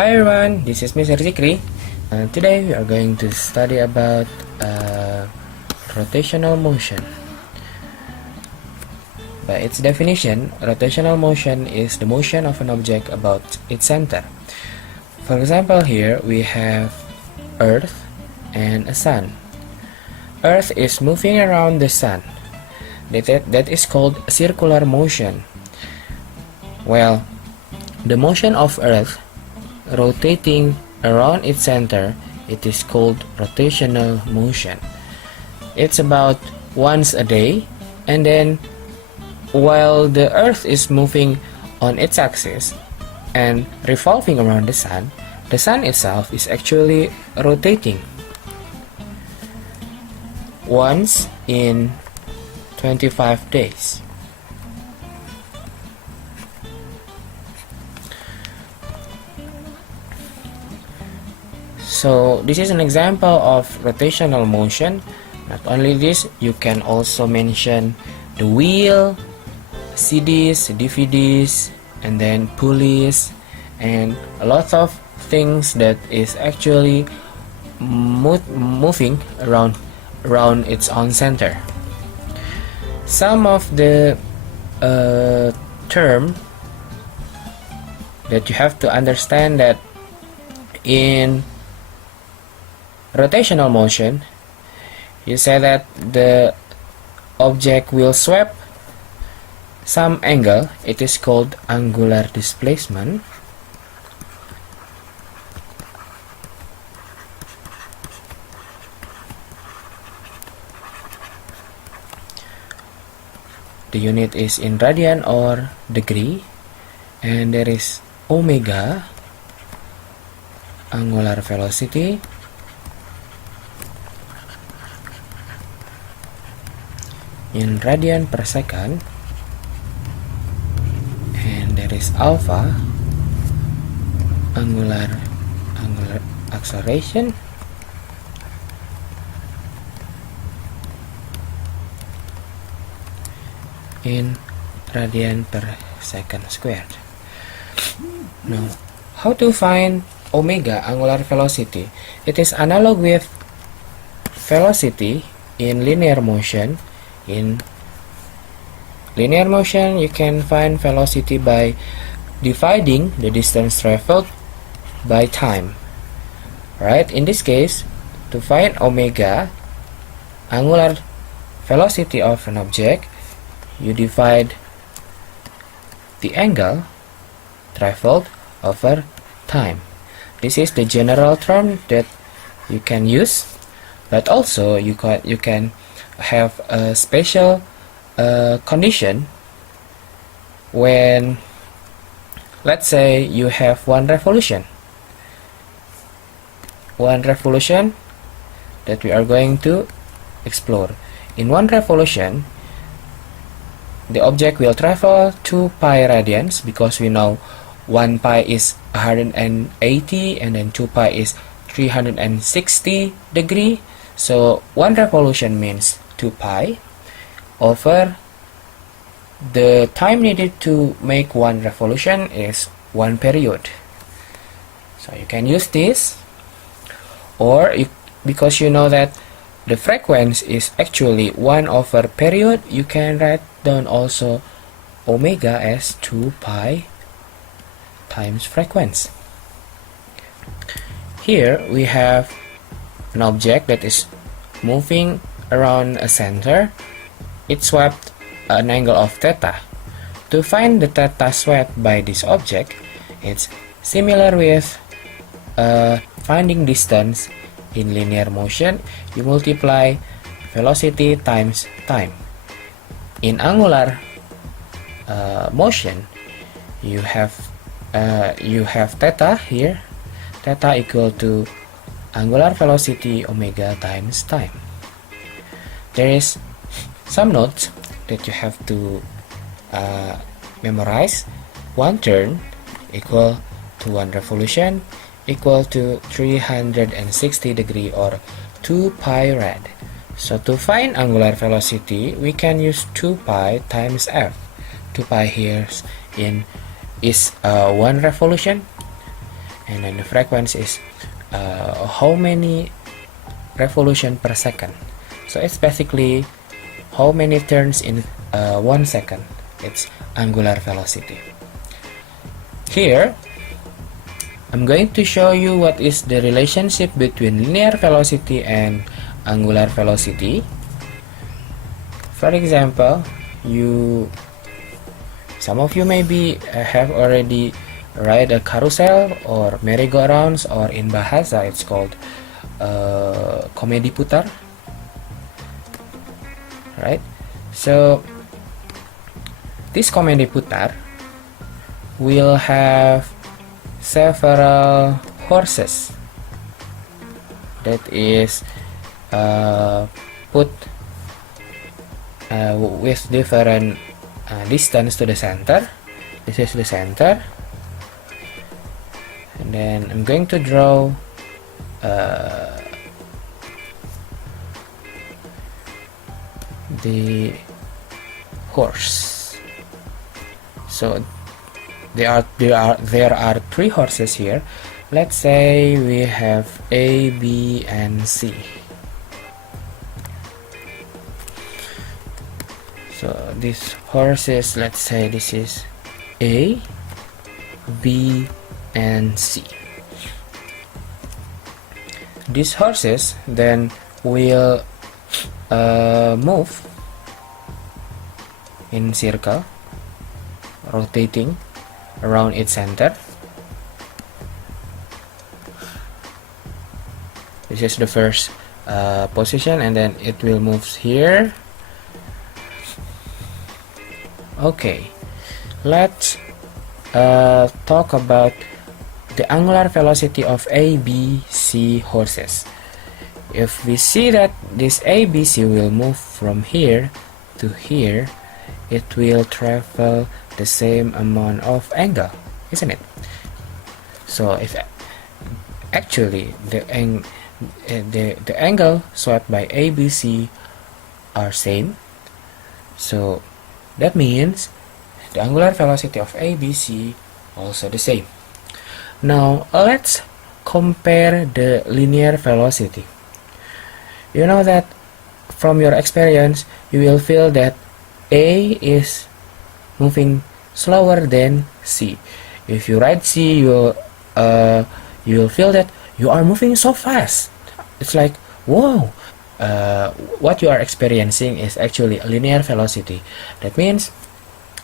Hi everyone, this is Mr. Zikri. Today we are going to study about rotational motion. By its definition, rotational motion is the motion of an object about its center. For example, here we have Earth and a sun. Earth is moving around the sun. That is called circular motion. Well, the motion of Earth rotating around its center, it is called rotational motion. It's about once a day, and then while the Earth is moving on its axis and revolving around the sun itself is actually rotating once in 25 days. So this is an example of rotational motion. Not only this, you can also mention the wheel, CDs, DVDs, and then pulleys, and a lot of things that is actually moving around its own center. Some of the term that you have to understand that in rotational motion, you say that the object will sweep some angle. It is called angular displacement. The unit is in radian or degree, and there is omega, angular velocity, in radian per second, and there is alpha, angular acceleration, in radian per second squared. Now, how to find omega, angular velocity? It is analog with velocity in linear motion. In linear motion, you can find velocity by dividing the distance traveled by time. Right? In this case, to find omega, angular velocity of an object, you divide the angle traveled over time. This is the general term that you can use, but also you can have a special condition when, let's say, you have one revolution that we are going to explore. In one revolution, the object will travel 2 pi radians, because we know 1 pi is 180 and then 2 pi is 360 degree. So one revolution means 2 pi over the time needed to make one revolution is 1 period. So you can use this, or because you know that the frequency is actually 1 over period, you can write down also omega as 2 pi times frequency. Here we have an object that is moving around a center. It swept an angle of theta. To find the theta swept by this object, it's similar with finding distance in linear motion. You multiply velocity times time. In angular motion, you have theta here. Theta equal to angular velocity omega times time. There is some notes that you have to memorize. One turn equal to one revolution equal to 360 degree or 2 pi rad. So to find angular velocity, we can use 2 pi times f. 2 pi here is one revolution, and then the frequency is how many revolution per second. So it's basically how many turns in 1 second. It's angular velocity. Here I'm going to show you what is the relationship between linear velocity and angular velocity. For example, some of you maybe have already ride a carousel or merry-go-rounds, or in bahasa it's called komedi putar, right? So this komedi putar will have several horses that is put with different distance to the center. This is the center, and then I'm going to draw the horse. So there are 3 horses here. Let's say we have A, B, and C. So these horses, let's say this is A, B, and C. These horses then will move in circle, rotating around its center. This is the first position, and then it will move here. Okay, let's talk about the angular velocity of A, B, C horses. If we see that this A, B, C will move from here to here, it will travel the same amount of angle, isn't it? So if actually the angle swept by A, B, C are same, so that means the angular velocity of A, B, C also the same. Now let's compare the linear velocity. You know that from your experience you will feel that A is moving slower than C. If you ride C, you will feel that you are moving so fast. It's like, whoa, what you are experiencing is actually a linear velocity. That means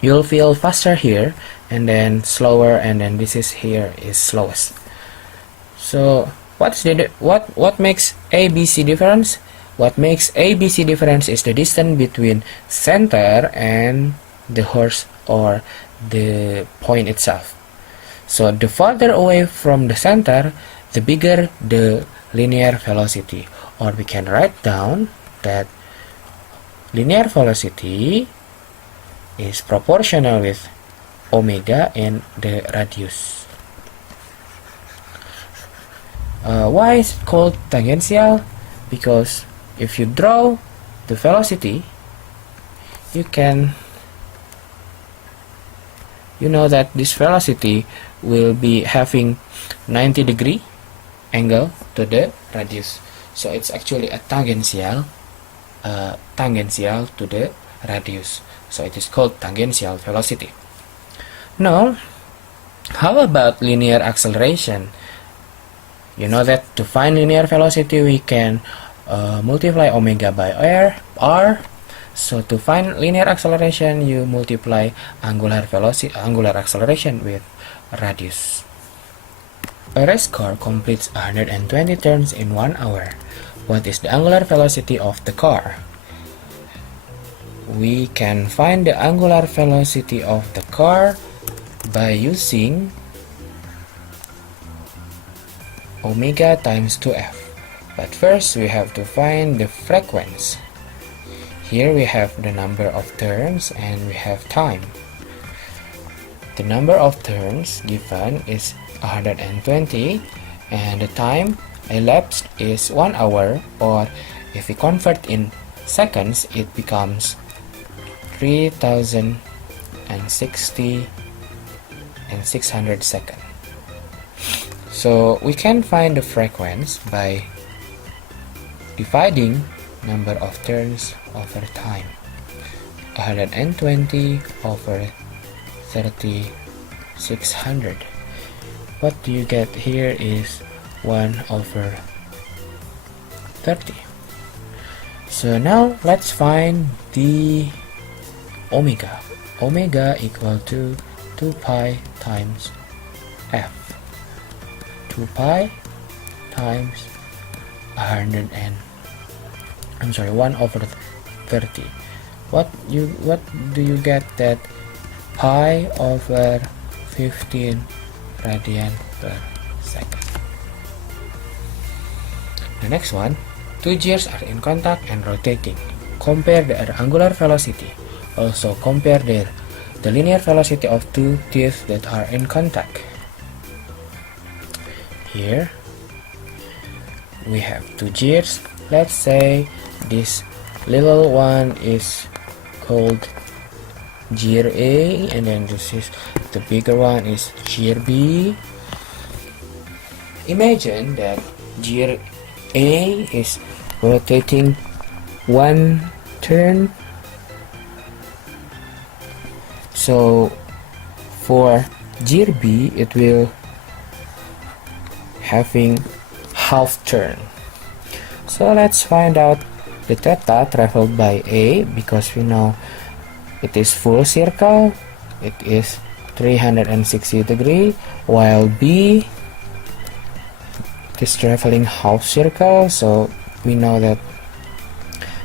you'll feel faster here, and then slower, and then this is here is slowest. So what makes ABC difference? What makes ABC difference is the distance between center and the horse or the point itself. So the farther away from the center, the bigger the linear velocity. Or we can write down that linear velocity is proportional with omega and the radius. Why is it called tangential? Because if you draw the velocity, you know that this velocity will be having 90-degree angle to the radius. So it's actually a tangential to the radius. So it is called tangential velocity. Now, how about linear acceleration? You know that to find linear velocity, we can multiply omega by r. So to find linear acceleration, you multiply angular acceleration with radius. A race car completes 120 turns in 1 hour. What is the angular velocity of the car? We can find the angular velocity of the car by using omega times 2f. But first we have to find the frequency. Here we have the number of turns and we have time. The number of turns given is 120 and the time elapsed is 1 hour, or if we convert in seconds it becomes 3060 and 600 seconds. So we can find the frequency by dividing number of turns over time. 120 over 3600. What do you get here is 1 over 30. So now let's find the omega. Omega equal to 2 pi times f. 2 pi times 1 over 30. What do you get? That pi over 15 radian per second. The next one, two gears are in contact and rotating. Compare their angular velocity. Also compare the linear velocity of two teeth that are in contact. Here we have two gears. Let's say this little one is called gear A, and then this is the bigger one is gear B. Imagine that gear A is rotating one turn. So for gear B, it will having half turn. So let's find out the theta traveled by A, because we know it is full circle, it is 360 degree, while B is traveling half circle, so we know that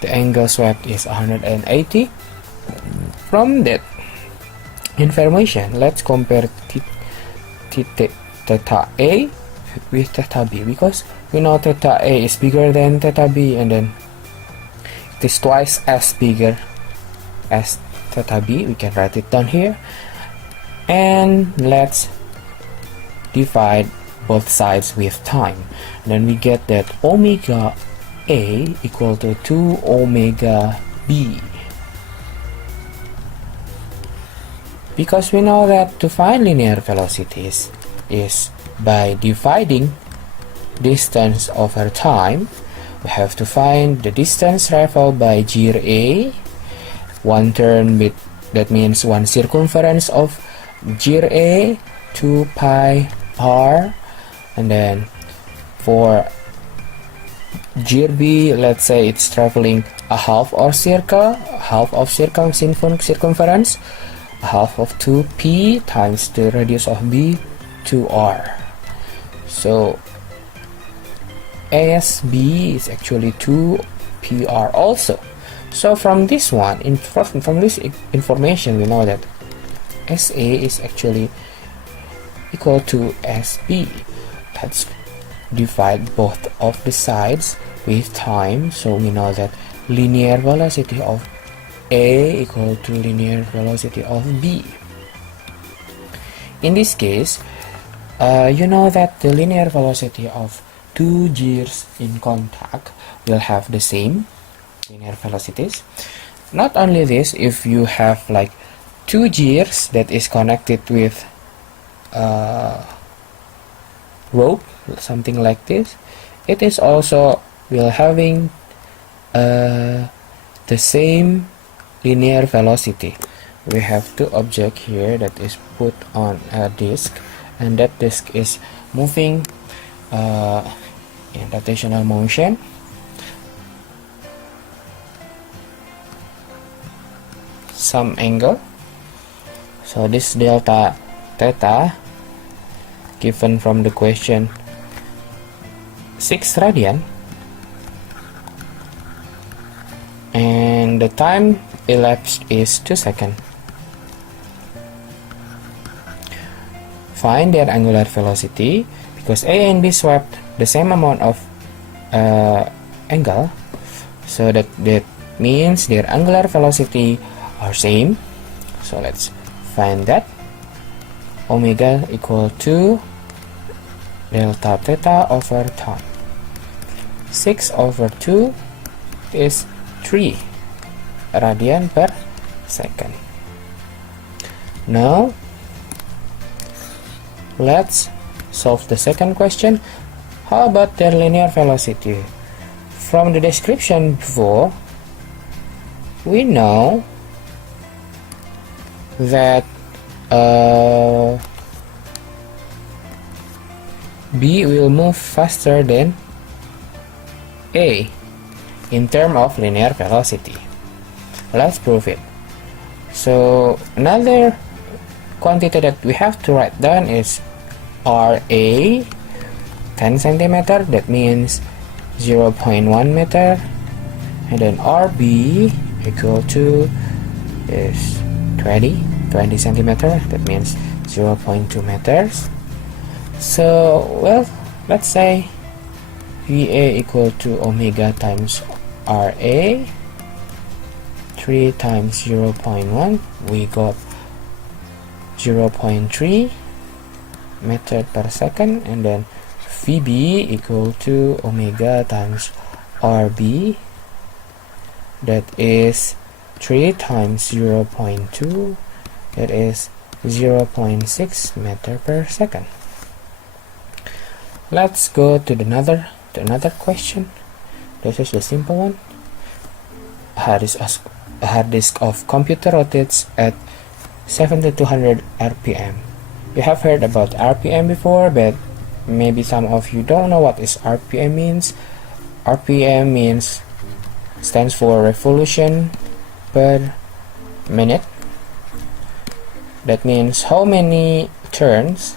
the angle swept is 180. From that information, let's compare theta A with theta B, because we know theta A is bigger than theta B, and then it is twice as bigger as theta B. We can write it down here, and let's divide both sides with time. Then we get that omega A equal to 2 omega B, because we know that to find linear velocities is by dividing distance over time. We have to find the distance traveled by gear A, one turn with, that means one circumference of gear A, 2 pi r, and then for gear B, let's say it's traveling a half of circumference, half of 2p times the radius of B, 2r. So ASB is actually 2pr also. So from this one, from this information, we know that SA is actually equal to SB. Let's divide both of the sides with time, so we know that linear velocity of A equal to linear velocity of B. In this case, you know that the linear velocity of two gears in contact will have the same linear velocities. Not only this, if you have like two gears that is connected with rope, something like this, it is also will having the same linear velocity. We have two objects here that is put on a disc, and that disc is moving in rotational motion. Some angle. So this delta theta given from the question 6 radian, and the time elapsed is 2 seconds. Find their angular velocity, because A and B swept the same amount of angle, so that means their angular velocity are same. So let's find that. Omega equal to delta theta over time. 6 over 2 is 3 radian per second. Now let's solve the second question. How about their linear velocity? From the description before, we know that B will move faster than A in terms of linear velocity. Let's prove it. So another quantity that we have to write down is RA 10 centimeter, that means 0.1 meter, and then RB equal to is 20 centimeter, that means 0.2 meters. So well, let's say VA equal to omega times RA, 3 times 0.1, we got 0.3 meter per second, and then VB equal to omega times RB, that is 3 times 0.2, that is 0.6 meter per second. Let's go to another question. This is the simple one. A hard disk of computer rotates at 7200 RPM. You have heard about RPM before, but maybe some of you don't know what is RPM means. RPM stands for revolution per minute. That means how many turns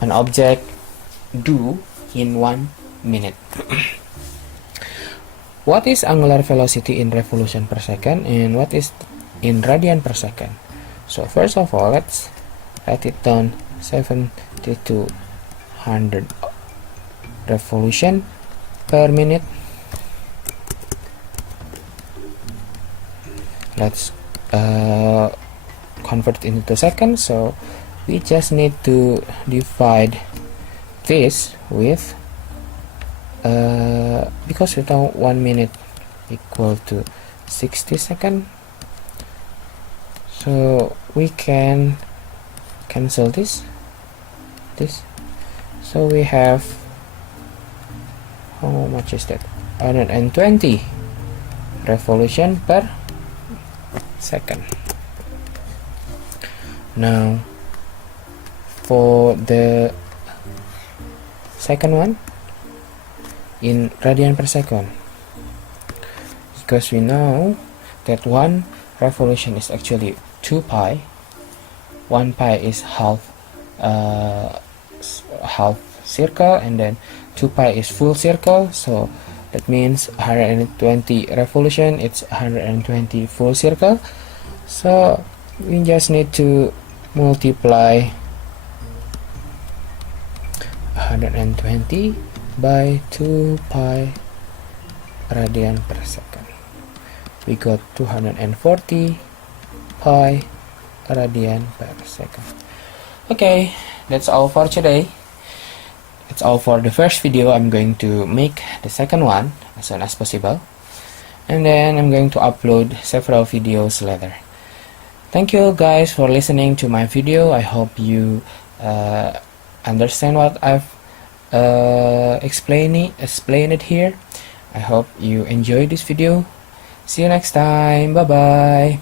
an object do in 1 minute. What is angular velocity in revolution per second, and what is in radian per second? So first of all, let's write it down. 7200 revolution per minute. Let's convert it into seconds. So we just need to divide this with because we know 1 minute equal to 60 seconds, so we can cancel this. So we have, how much is that? 120 revolution per second. Now for the second one, in radian per second, because we know that one revolution is actually 2 pi. 1 pi is half circle, and then 2 pi is full circle, so that means 120 revolution, it's 120 full circle. So we just need to multiply 120 by 2 pi radian per second. We got 240 pi radian per second. Okay, that's all for today. That's all for the first video. I'm going to make the second one as soon as possible, and then I'm going to upload several videos later. Thank you guys for listening to my video. I hope you understand what I've explained it here. I hope you enjoyed this video. See you next time. Bye bye.